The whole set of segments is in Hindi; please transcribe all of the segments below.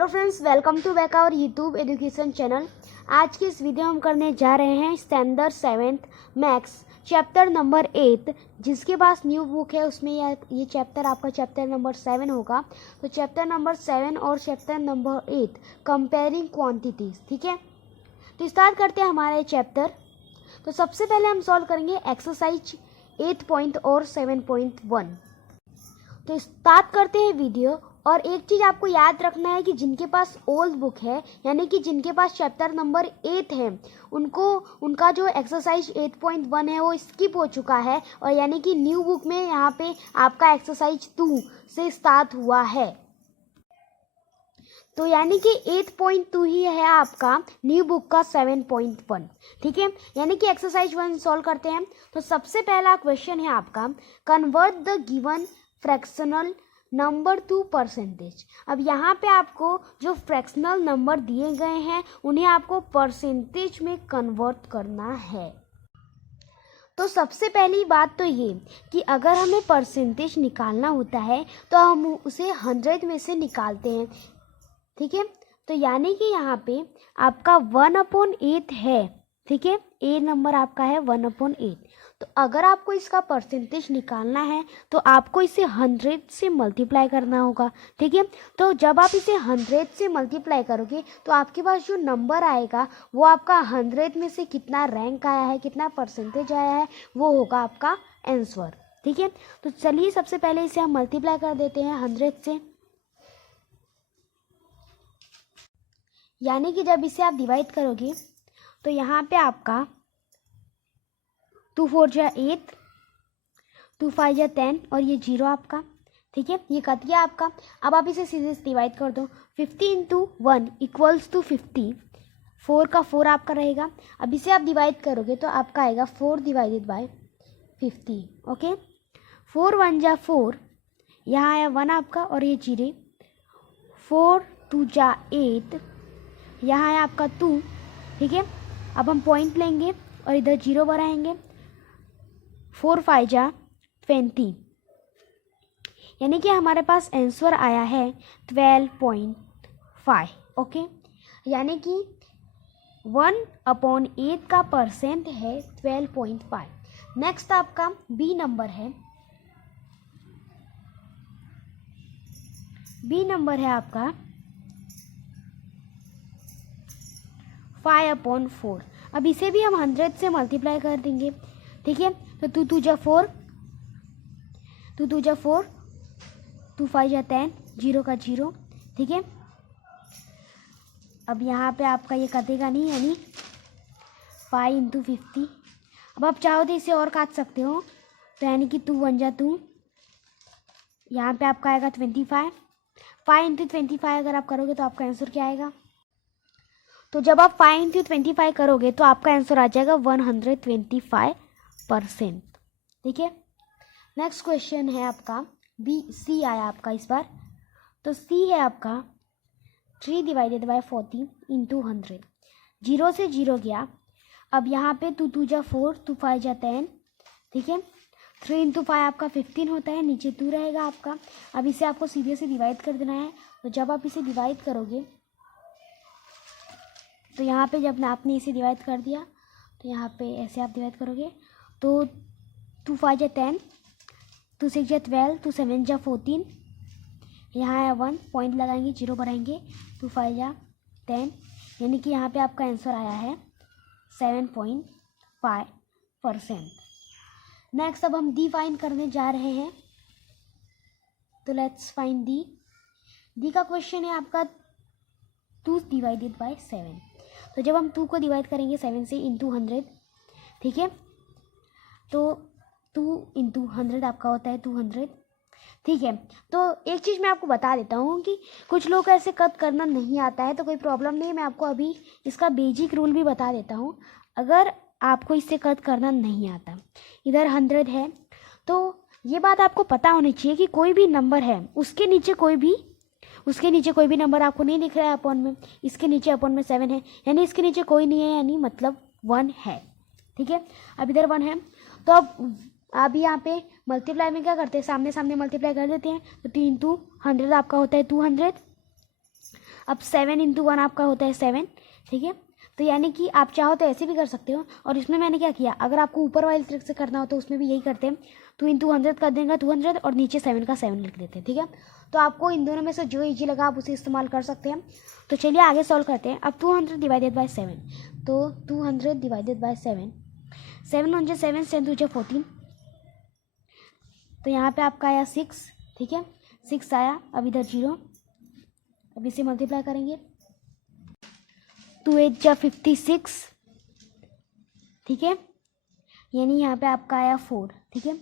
Hello friends, welcome to back our YouTube education channel. आज की इस वीडियो हम करने जा रहे हैं standard 7th maths chapter number 8। जिसके पास न्यू बुक है उसमें ये चैप्टर आपका चैप्टर नंबर 7 होगा। तो चैप्टर नंबर 7 और चैप्टर नंबर 8 कंपेयरिंग क्वांटिटीज। ठीक है, तो स्टार्ट करते हैं हमारा ये चैप्टर। तो सबसे पहले हम सॉल्व करेंगे एक्सरसाइज 8 पॉइंट और 7.1। तो स्टार्ट करते हैं वीडियो। और एक चीज़ आपको याद रखना है कि जिनके पास ओल्ड बुक है, यानी कि जिनके पास चैप्टर नंबर 8 है, उनका जो एक्सरसाइज 8.1 है वो स्किप हो चुका है। और यानी कि न्यू बुक में यहाँ पे आपका एक्सरसाइज 2 से स्टार्ट हुआ है। तो यानी कि 8.2 ही है आपका न्यू बुक का 7.1। ठीक है, यानी कि एक्सरसाइज 1 सॉल्व करते हैं। तो सबसे पहला क्वेश्चन है आपका, convert the given fractional number two percentage. अब यहाँ पे आपको जो फ्रैक्शनल नंबर दिए गए हैं उन्हें आपको परसेंटेज में कन्वर्ट करना है। तो सबसे पहली बात तो ये कि अगर हमें परसेंटेज निकालना होता है तो हम उसे 100 में से निकालते हैं। ठीक है, तो यानी कि यहाँ पे आपका 1/8 है। ठीक है, ए नंबर आपका है 1/8। तो अगर आपको इसका परसेंटेज निकालना है तो आपको इसे 100 से मल्टीप्लाई करना होगा। ठीक है, तो जब आप इसे 100 से मल्टीप्लाई करोगे तो आपके पास जो नंबर आएगा वो आपका 100 में से कितना रैंक आया है, कितना परसेंटेज आया है, वो होगा आपका आंसर। ठीक है, तो चलिए सबसे पहले इसे हम मल्टीप्लाई कर देते हैं 100 से। यानी कि जब इसे आप डिवाइड करोगे तो यहाँ पे आपका 2 4 जा 8, 2 5 जा 10 और ये 0 आपका। ठीक है, ये कट गया आपका। अब आप इसे सीधे डिवाइड कर दो। 50 × 1 = 50। 4 का 4 आपका रहेगा। अब इसे आप डिवाइड करोगे तो आपका आएगा 4 / 50। ओके, 4 1 जा 4, यहाँ आया 1 आपका और ये 0। 4 2 जा 8, यहाँ है आपका 2। ठीक है, अब हम पॉइंट लेंगे और इधर 0 बढ़ाएंगे। 4 5 जा 20, यानी कि हमारे पास आंसर आया है 12.5। ओके, यानी कि 1/8 का परसेंट है 12.5। नेक्स्ट आपका बी नंबर है। बी नंबर है आपका 5/4। अब इसे भी हम 100 से मल्टीप्लाई कर देंगे। ठीक है, तो 2 2 जा 4, 2 2 जा 4, 2 5 जा 10, 0 का 0। ठीक है, अब यहाँ पे आपका ये कटेगा नहीं, यानी 5 × 50। अब आप चाहो तो इसे और काट सकते हो, तो यानी कि 2 1 जा 2, यहाँ पे आपका आएगा 25। 5 × 25 अगर आप करोगे तो आपका आंसर क्या आएगा? तो जब आप 5 × 25 करोगे तो आपका आंसर आ जाएगा 125%। ठीक है, नेक्स्ट क्वेश्चन है आपका सी आया आपका इस बार। तो सी है आपका 3 / 40 × 100। 0 से 0 गया। अब यहाँ पे 2 2 जा 4, 2 5 जा 10। ठीक है, 3 × 5 आपका 15 होता है, नीचे 2 रहेगा आपका। अब इसे आपको सीधे से डिवाइड कर देना है। तो जब आप इसे डिवाइड करोगे तो यहाँ पे जब आपने इसे डिवाइड कर दिया तो यहाँ पे ऐसे आप डिवाइड करोगे तो 2 5 जा 10, 2 6 जा 12, 2 7 जा 14, यहाँ है 1, पॉइंट लगाएंगे, 0 बढ़ाएंगे, 2 5 जा 10, यानी कि यहाँ पे आपका आंसर आया है 7.5%। नेक्स्ट अब हम डी फाइंड करने जा रहे हैं। तो लेट्स फाइंड डी। डी का क्वेश्चन है आपका 2 / 7। तो जब हम 2 को डिवाइड करेंगे 7 से इंटू 100। ठीक है, तो 2 × 100 आपका होता है 200। ठीक है, तो एक चीज़ मैं आपको बता देता हूँ कि कुछ लोग ऐसे कट करना नहीं आता है तो कोई प्रॉब्लम नहीं है। मैं आपको अभी इसका बेसिक रूल भी बता देता हूँ। अगर आपको इससे कट करना नहीं आता, इधर 100 है, तो ये बात आपको पता होनी चाहिए कि कोई भी नंबर है उसके नीचे कोई भी नंबर आपको नहीं दिख रहा है अपॉन में। इसके नीचे अपॉन में 7 है, यानी इसके नीचे कोई नहीं है, यानी मतलब 1 है। ठीक है, अब इधर 1 है, तो अब यहाँ पे मल्टीप्लाई में क्या करते हैं, सामने सामने मल्टीप्लाई कर देते हैं। तो 3 × 100 आपका होता है 200। अब 7 × 1 आपका होता है 7, ठीक है। तो यानी कि आप चाहो तो ऐसे भी कर सकते हो, और इसमें मैंने क्या किया, अगर आपको ऊपर वाली ट्रिक से करना हो तो उसमें भी यही करते हैं, 2 × 100 कर देंगे 200 और नीचे 7 का 7 लिख देते हैं, ठीक है। तो आपको इन दोनों में से जो ईजी लगा आप उसे इस्तेमाल कर सकते हैं। तो चलिए आगे सॉल्व करते हैं। अब 200 डिवाइडेड बाय 7, तो 200 डिवाइडेड बाय 7, 7 7 7 2 14, तो यहाँ पे आपका आया 6, ठीक है, 6 आया। अब इधर 0, अब इसे मल्टीप्लाई करेंगे, 2 8 जा 56, ठीक है, यानी यहाँ पे आपका आया 4, ठीक है।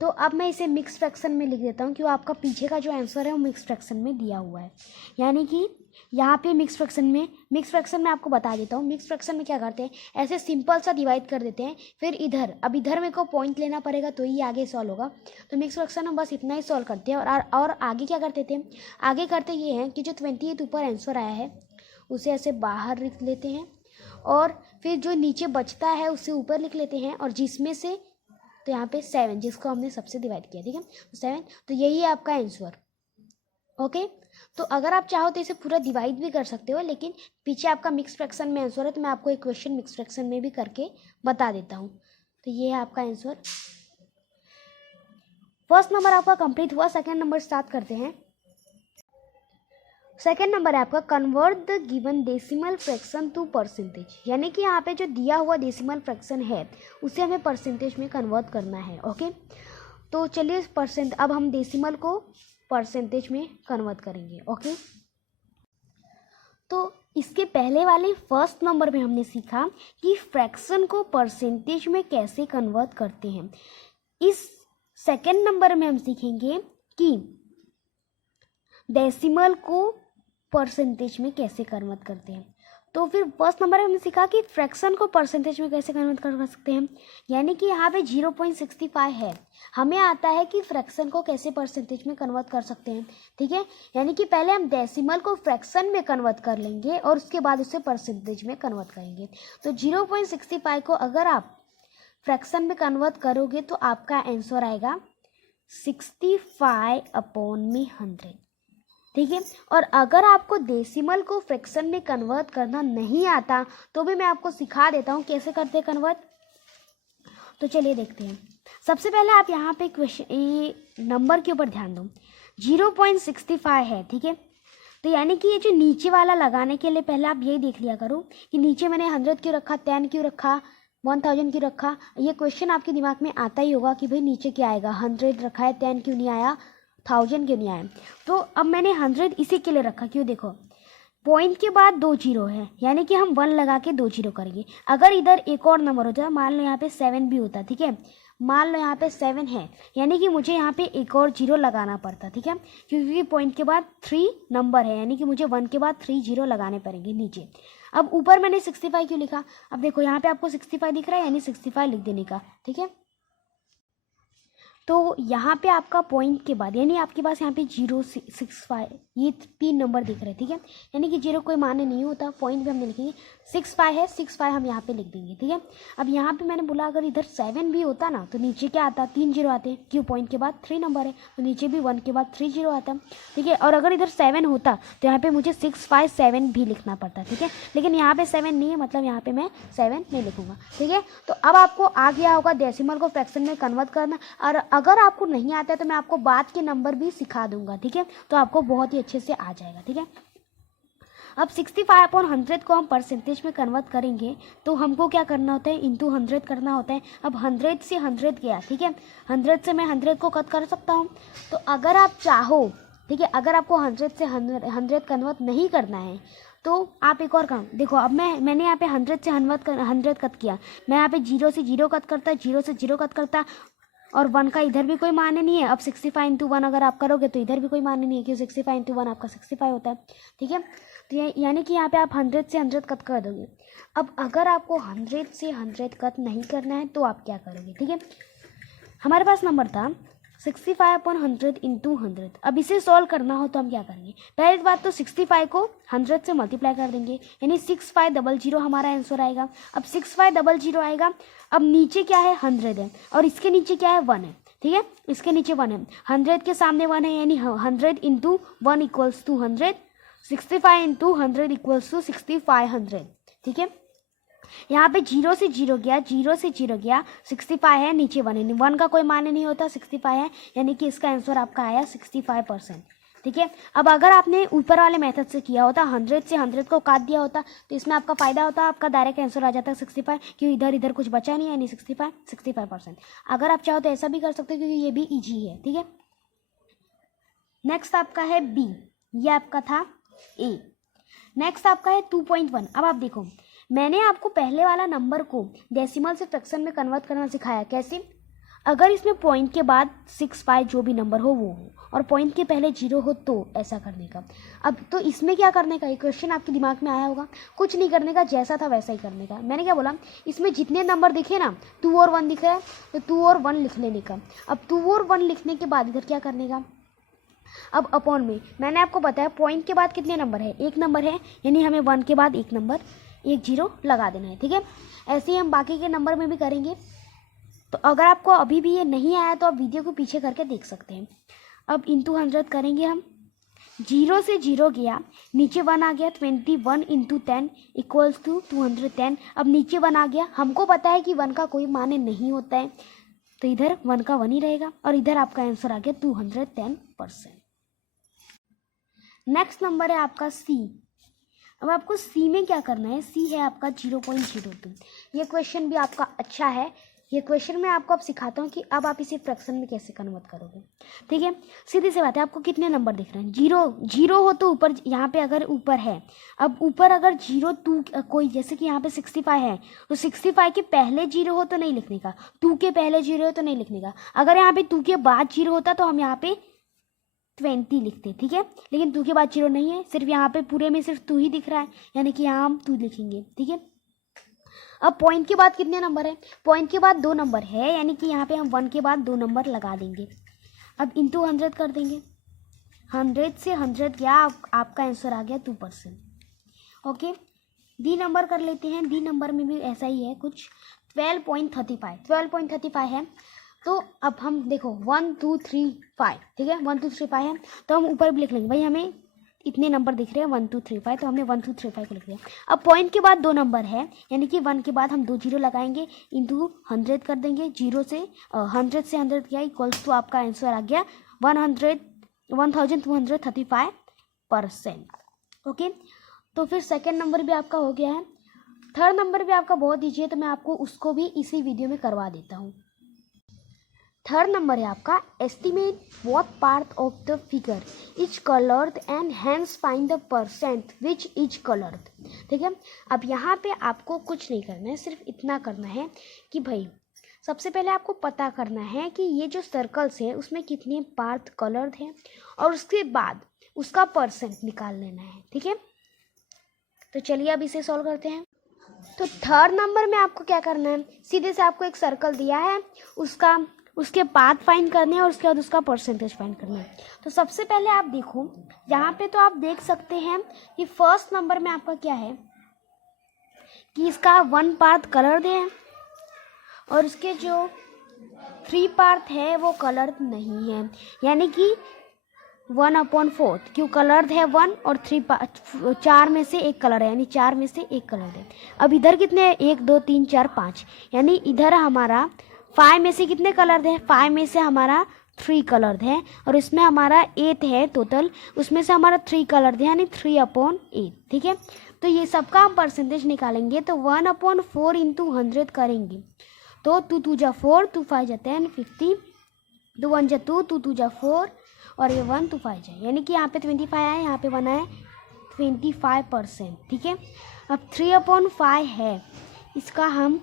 तो अब मैं इसे मिक्स फ्रैक्शन में लिख देता हूँ, क्योंकि आपका पीछे का जो आंसर है वो मिक्स फ्रैक्शन में दिया हुआ है। यानी कि यहाँ पे मिक्स फ्रैक्शन में आपको बता देता हूँ, मिक्स फ्रैक्शन में क्या करते हैं, ऐसे सिंपल सा डिवाइड कर देते हैं, फिर इधर, अब इधर मेरे को पॉइंट लेना पड़ेगा तो ही आगे सॉल्व होगा। तो मिक्स फ्रैक्शन में बस इतना ही सॉल्व करते हैं। और आगे क्या करते थे, आगे करते ये हैं कि जो 28 ऊपर आंसर आया है उसे ऐसे बाहर लिख लेते हैं, और फिर जो नीचे बचता है उसे ऊपर लिख लेते हैं, और जिसमें से, तो यहाँ पे 7 जिसको हमने सबसे डिवाइड किया, ठीक है, तो 7, तो यही है आपका आंसर। ओके, तो अगर आप चाहो तो इसे पूरा डिवाइड भी कर सकते हो, लेकिन पीछे आपका मिक्स फ्रैक्शन में आंसर है, तो मैं आपको एक क्वेश्चन मिक्स फ्रैक्शन में भी करके बता देता हूँ। तो ये है आपका आंसर। फर्स्ट नंबर आपका कंप्लीट हुआ, सेकेंड नंबर स्टार्ट करते हैं। सेकेंड नंबर है आपका convert the given decimal fraction to percentage, यानी कि यहाँ पे जो दिया हुआ डेसिमल फ्रैक्शन है उसे हमें परसेंटेज में कन्वर्ट करना है। ओके, तो चलिए अब हम डेसिमल को परसेंटेज में कन्वर्ट करेंगे। ओके, तो इसके पहले वाले फर्स्ट नंबर में हमने सीखा कि फ्रैक्शन को परसेंटेज में कैसे कन्वर्ट करते हैं। इस सेकेंड नंबर में हम सीखेंगे कि डेसिमल को परसेंटेज में कैसे कन्वर्ट करते हैं। तो फिर फर्स्ट नंबर में हमने सीखा कि फ्रैक्शन को परसेंटेज में कैसे कन्वर्ट कर सकते हैं, यानी कि यहाँ पे 0.65 है, हमें आता है कि फ्रैक्शन को कैसे परसेंटेज में कन्वर्ट कर सकते हैं, ठीक है। यानी कि पहले हम डेसिमल को फ्रैक्शन में कन्वर्ट कर लेंगे और उसके बाद उसे परसेंटेज में कन्वर्ट करेंगे। तो 0.65 को अगर आप फ्रैक्शन में कन्वर्ट करोगे तो आपका आंसर आएगा 65/100, ठीक है। और अगर आपको डेसिमल को फ्रैक्शन में कन्वर्ट करना नहीं आता तो भी मैं आपको सिखा देता हूँ कैसे करते हैं कन्वर्ट। तो चलिए देखते हैं। सबसे पहले आप यहाँ पे क्वेश्चन नंबर के ऊपर ध्यान दो, 0.65 है, ठीक है। तो यानी कि ये जो नीचे वाला लगाने के लिए पहले आप यही देख लिया करो कि नीचे मैंने 100 क्यों रखा, 10 क्यों रखा, 1000 क्यों रखा। ये क्वेश्चन आपके दिमाग में आता ही होगा कि भाई नीचे क्या आएगा, 100 रखा है, 10 क्यों नहीं आया, 1000 क्यों नहीं आया। तो अब मैंने 100 इसी के लिए रखा, क्यों, देखो पॉइंट के बाद 2 जीरो है, यानी कि हम 1 लगा के 2 जीरो करेंगे। अगर इधर एक और नंबर होता, मान लो यहाँ पे 7 भी होता, ठीक है, मान लो यहाँ पे 7 है, यानी कि मुझे यहाँ पे एक और जीरो लगाना पड़ता, ठीक है, क्योंकि पॉइंट के बाद 3 नंबर है, यानी कि मुझे 1 के बाद 3 जीरो लगाने पड़ेंगे नीचे। अब ऊपर मैंने 65 क्यों लिखा, अब देखो यहाँ पे आपको 65 दिख रहा है, यानी 65 लिख देने का, ठीक है। तो यहाँ पे आपका पॉइंट के बाद, यानी आपके पास यहाँ पे 065 ये 3 नंबर दिख रहे हैं, ठीक है, यानी कि जीरो कोई मान्य नहीं होता, पॉइंट पे हमने लिखेंगे 65 है, 65 हम यहाँ पे लिख देंगे, ठीक है। अब यहाँ पे मैंने बोला अगर इधर 7 भी होता ना तो नीचे क्या आता, 3 जीरो आते हैं, क्यों, पॉइंट के बाद 3 नंबर है, तो नीचे भी 1 के बाद 3 जीरो आता, ठीक है। और अगर इधर 7 होता तो यहाँ पे मुझे 657 भी लिखना पड़ता, ठीक है, लेकिन यहाँ पे 7 नहीं है, मतलब यहाँ पे मैं 7 नहीं लिखूंगा, ठीक है। तो अब आपको आ गया होगा डेसिमल को फ्रैक्शन में कन्वर्ट करना, और अगर आपको नहीं आता है तो मैं आपको बाद के नंबर भी सिखा दूंगा, ठीक है, तो आपको बहुत ही अच्छे से आ जाएगा, ठीक है। अब 65/100 को हम परसेंटेज में कन्वर्ट करेंगे तो हमको क्या करना होता है, इंटू 100 करना होता है। अब 100 से 100 गया, ठीक है, 100 से मैं 100 को कट कर सकता हूँ। तो अगर आप चाहो, ठीक है, अगर आपको 100 से 100 कन्वर्ट नहीं करना है तो आप एक और काम देखो, अब मैंने यहाँ पे 100 से 100 कट किया, मैं यहाँ पे 0 से 0 कट करता, 0 से 0 कट करता, और 1 का इधर भी कोई मान्य नहीं है। अब 65 × 1 अगर आप करोगे तो इधर भी कोई मान्य नहीं है, क्योंकि 65 × 1 आपका 65 होता है, ठीक है। तो यानी कि यहाँ पे आप 100 से 100 कट कर दोगे। अब अगर आपको 100 से 100 कट नहीं करना है तो आप क्या करोगे, ठीक है। हमारे पास नंबर था 65/100 × 100। अब इसे सॉल्व करना हो तो हम क्या करेंगे, पहली बात तो 65 को 100 से मल्टीप्लाई कर देंगे, यानी 6500 हमारा आंसर आएगा। अब 6500 आएगा, अब नीचे क्या है, 100 है, और इसके नीचे क्या है, 1 है, ठीक है, इसके नीचे 1 है, 100 के सामने 1 है, यानी 100 × 1 = 100, 65 इंटू 100 इक्वल्स टू 6500, ठीक है। यहाँ पे 0 से 0 गया, 0 से 0 गया, 65 है, नीचे 1 है, 1 का कोई मान्य नहीं होता, 65 है, यानी कि इसका आंसर आपका आया 65%, ठीक है। अब अगर आपने ऊपर वाले मेथड से किया होता, 100 से 100 को काट दिया होता, तो इसमें आपका फ़ायदा होता, आपका डायरेक्ट आंसर आ जाता 65, क्योंकि इधर इधर कुछ बचा नहीं है, यानी 65%। अगर आप चाहो तो ऐसा भी कर सकते हो, क्योंकि ये भी ईजी है, ठीक है। नेक्स्ट आपका है बी, ये आपका था ए। नेक्स्ट आपका है 2.1। अब आप देखो, मैंने आपको पहले वाला नंबर को डेसिमल से फ्रैक्शन में कन्वर्ट करना सिखाया। कैसे? अगर इसमें पॉइंट के बाद 65 जो भी नंबर हो वो हो, और पॉइंट के पहले 0 हो, तो ऐसा करने का। अब तो इसमें क्या करने का, ये क्वेश्चन आपके दिमाग में आया होगा। कुछ नहीं करने का, जैसा था वैसा ही करने का। मैंने क्या बोला, इसमें जितने नंबर दिखे ना, 2 और 1 दिख रहा है, तो 2 और 1 लिख लेने का। अब 2 और 1 लिखने के बाद इधर क्या करने का, अब अपॉन में मैंने आपको बताया पॉइंट के बाद कितने नंबर है, 1 नंबर है, यानी हमें 1 के बाद 1 नंबर, 1 0 लगा देना है, ठीक है। ऐसे ही हम बाकी के नंबर में भी करेंगे। तो अगर आपको अभी भी ये नहीं आया तो आप वीडियो को पीछे करके देख सकते हैं। अब इंटू 100 करेंगे हम, 0 से 0 गया, नीचे 1 आ गया, 21 इंटू 10 इक्वल्स टू 210। अब नीचे 1 आ गया, हमको पता है कि 1 का कोई मान्य नहीं होता है, तो इधर 1 का 1 ही रहेगा, और इधर आपका आंसर आ गया 210%। नेक्स्ट नंबर है आपका सी। अब आपको सी में क्या करना है, सी है आपका 0.02। ये क्वेश्चन भी आपका अच्छा है। ये क्वेश्चन मैं आपको अब सिखाता हूँ कि अब आप इसे फ्रैक्शन में कैसे कन्वर्ट करोगे, ठीक है। सीधी सी बात है, आपको कितने नंबर दिख रहे हैं, 0 हो तो ऊपर, यहाँ पे अगर ऊपर है, अब ऊपर अगर 0 2 कोई, जैसे कि यहाँ पे 65 है, तो 65 के पहले 0 हो तो नहीं लिखने का, 2 के पहले 0 हो तो नहीं लिखने का। अगर यहाँ पे 2 के बाद 0 होता तो हम यहाँ पे 20 लिखते, ठीक है। लेकिन 2 के बाद 0 नहीं है, सिर्फ यहाँ पे पूरे में सिर्फ 2 ही दिख रहा है, यानी कि यहाँ हम 2 लिखेंगे, ठीक है। अब पॉइंट के बाद कितने नंबर है, पॉइंट के बाद 2 नंबर है, यानी कि यहाँ पे हम 1 के बाद 2 नंबर लगा देंगे। अब इंटू 100 कर देंगे, 100 से 100 गया, आपका आंसर आ गया 2%, ओके। डी नंबर कर लेते हैं, डी नंबर में भी ऐसा ही है कुछ, 12.35 है। तो अब हम देखो 1 2 3 5, ठीक है, 1 2 3 5 है, तो हम ऊपर भी लिख लेंगे, भाई हमें इतने नंबर दिख रहे हैं 1 2 3 5, तो हमने 1 2 3 5 को लिख दिया। अब पॉइंट के बाद 2 नंबर है, यानी कि 1 के बाद हम 2 0 लगाएंगे, इंटू 100 कर देंगे, 100 से 100 गया, इक्वल्स टू आपका आंसर आ गया 1235%, ओके। तो फिर सेकेंड नंबर भी आपका हो गया है। थर्ड नंबर भी आपका बहुत ईजी है, तो मैं आपको उसको भी इसी वीडियो में करवा देता हूँ। थर्ड नंबर है आपका, estimate what part of the figure is coloured and hence find the percent which is coloured, ठीक है। अब यहाँ पे आपको कुछ नहीं करना है, सिर्फ इतना करना है कि भाई सबसे पहले आपको पता करना है कि ये जो सर्कल्स है उसमें कितने पार्ट कलर्ड हैं, और उसके बाद उसका परसेंट निकाल लेना है, ठीक है। तो चलिए अब इसे सॉल्व करते हैं। तो थर्ड नंबर में आपको क्या करना है, सीधे से आपको एक सर्कल दिया है, उसके पाथ फाइंड करने हैं, और उसके बाद उसका परसेंटेज फाइंड करना है। तो सबसे पहले आप देखो यहाँ पे, तो आप देख सकते हैं कि फर्स्ट नंबर में आपका क्या है कि इसका 1 पार्ट कलर्ड है, और उसके जो 3 पार्ट है वो कलर्ड नहीं है, यानी कि 1/4, क्यों कलर्ड है 1 और 4 में से 1 कलर है, यानी 4 में से 1 कलर है। अब इधर कितने हैं, 1 2 3 4 5, यानी इधर हमारा 5 में से कितने कलर है, 5 में से हमारा 3 कलर है, और इसमें हमारा 8 है टोटल, उसमें से हमारा 3 कलर है, यानी 3/8, ठीक है। तो ये सबका हम परसेंटेज निकालेंगे, तो 1/4 इंटू 100 करेंगे, तो 2 2 जा 4, 2 5 जा 10, 50, 2 1 जा 2, 2 2 जा 4, और ये 1 2 5 है, यानी कि यहाँ पे 25 आया, यहाँ पे बना है 25%, ठीक है। अब 3/5 है, इसका हम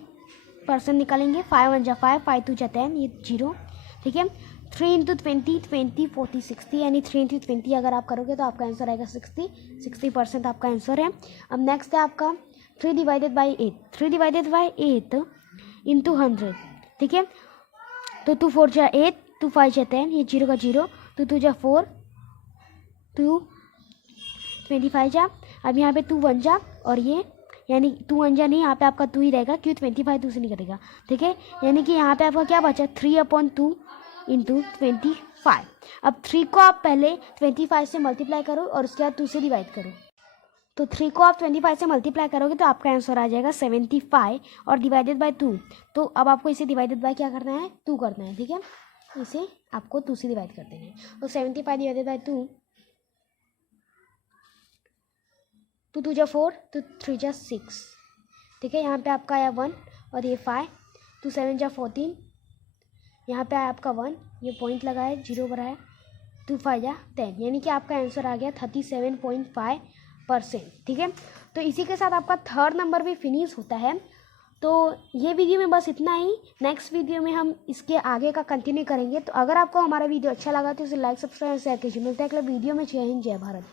परसेंट निकालेंगे, 5 1 जा 5, 5 2 जा 10, ये 0, ठीक है। 3 इंटू 20 20 40 60, यानी 3 इंटू 20 अगर आप करोगे तो आपका आंसर आएगा 60% आपका आंसर है। अब नेक्स्ट है आपका 3 डिवाइडेड बाई 8 इंटू 100, ठीक है। तो 2 4 जा 8, 2 5 जा 10, ये 0 का 0, 2 2 जा 4, 2 25 जा, अब यहाँ पे 2 1 जा, और ये यानी 2 1 जा नहीं, यहाँ पे आपका 2 ही रहेगा, क्यों 25 2 से नहीं कटेगा, ठीक है। यानी कि यहाँ पे आपका क्या बचा, 3/2 इंटू 25। अब 3 को आप पहले 25 से मल्टीप्लाई करो और उसके बाद 2 से डिवाइड करो। तो 3 को आप 25 से मल्टीप्लाई करोगे तो आपका आंसर आ जाएगा 75 और डिवाइडेड बाय 2। तो अब आपको इसे डिवाइडेड बाय क्या करना है, 2 करना है, ठीक है। इसे आपको 2 से डिवाइड कर देना है। तो 75 डिवाइडेड बाय 2, 2 2 जा 4, तो 3 जा 6, ठीक है। यहाँ पे आपका आया 1 और ये 5, 2 7 जा 14, यहाँ पे आया आपका 1, ये पॉइंट लगा है, 0 भरा है, 2 5 जा 10, यानी कि आपका आंसर आ गया 37.5%, ठीक है। तो इसी के साथ आपका थर्ड नंबर भी फिनिश होता है। तो ये वीडियो में बस इतना ही। नेक्स्ट वीडियो में हम इसके आगे का कंटिन्यू करेंगे। तो अगर आपको हमारा वीडियो अच्छा लगा तो इसे लाइक, सब्सक्राइब, शेयर कीजिए। मिलते हैं अगले वीडियो में। जय हिंद, जय भारत।